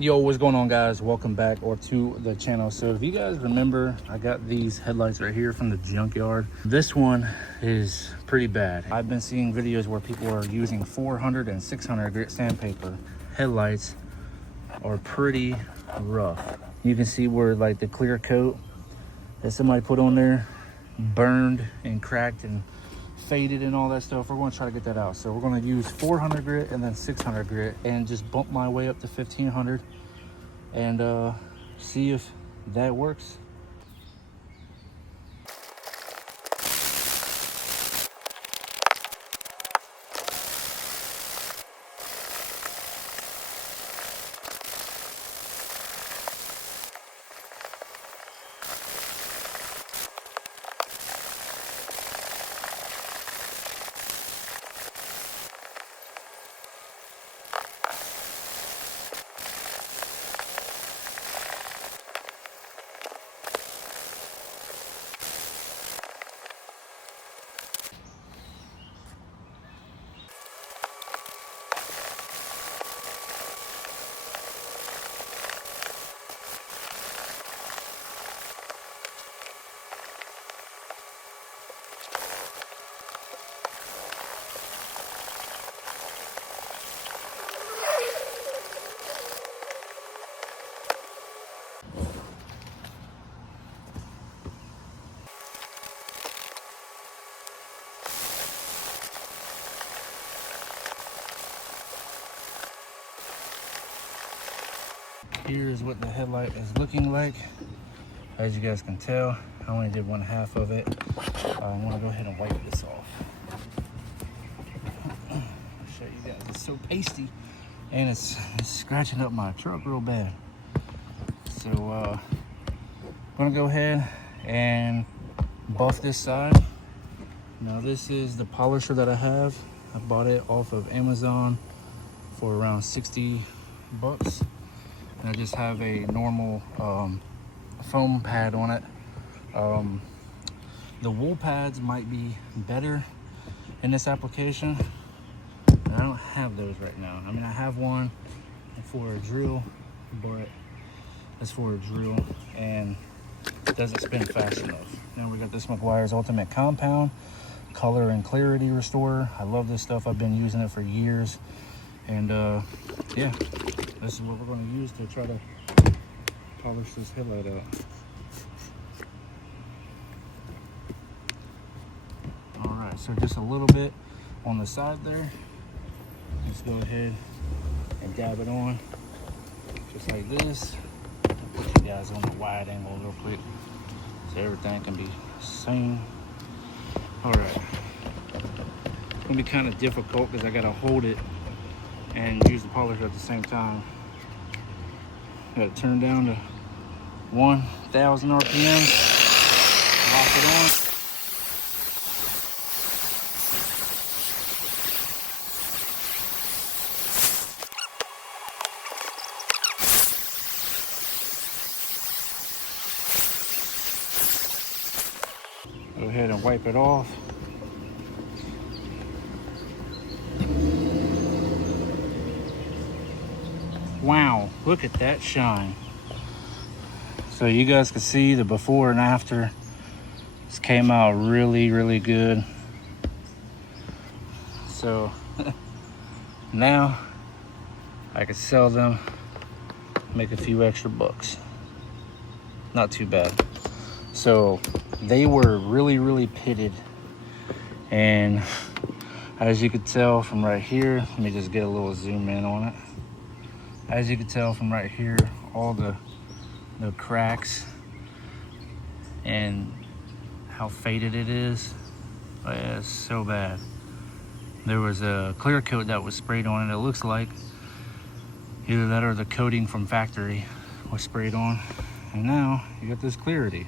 Yo, what's going on, guys? Welcome back to the channel. So if you guys remember, I got these headlights right here from the junkyard. This one is pretty bad. I've been seeing videos where people are using 400 and 600 grit sandpaper. Headlights are pretty rough. You can see where like the clear coat that somebody put on there burned and cracked and faded and all that stuff. We're going to try to get that out. So we're going to use 400 grit and then 600 grit and just bump my way up to 1500 and see if that works. Here's what the headlight is looking like. As you guys can tell, I only did 1/2 of it. I'm gonna go ahead and wipe this off. I'll show you guys, it's so pasty and it's scratching up my truck real bad. So I'm gonna go ahead and buff this side. Now this is the polisher that I have. I bought it off of Amazon for around 60 bucks. And I just have a normal foam pad on it. The wool pads might be better in this application, but I don't have those right now. I mean, I have one for a drill, but it's for a drill and it doesn't spin fast enough. Now we got this McGuire's Ultimate Compound Color and Clarity Restorer. I love this stuff. I've been using it for years. And yeah, this is what we're going to use to try to polish this headlight out. All right, so just a little bit on the side there. Let's go ahead and dab it on just like this. Put you guys on the wide angle real quick so everything can be seen. All right, it's going to be kind of difficult because I got to hold it and use the polisher at the same time. Got to turn down to 1,000 RPM, lock it on. Go ahead and wipe it off. Wow, look at that shine. So you guys can see the before and after. This came out really, really good. So now I can sell them, make a few extra bucks. Not too bad. So they were really, really pitted. And as you could tell from right here, let me just get a little zoom in on it. As you can tell from right here, all the cracks and how faded it is. Oh yeah, it's so bad. There was a clear coat that was sprayed on it. It looks like either that or the coating from factory was sprayed on. And now you got this clarity.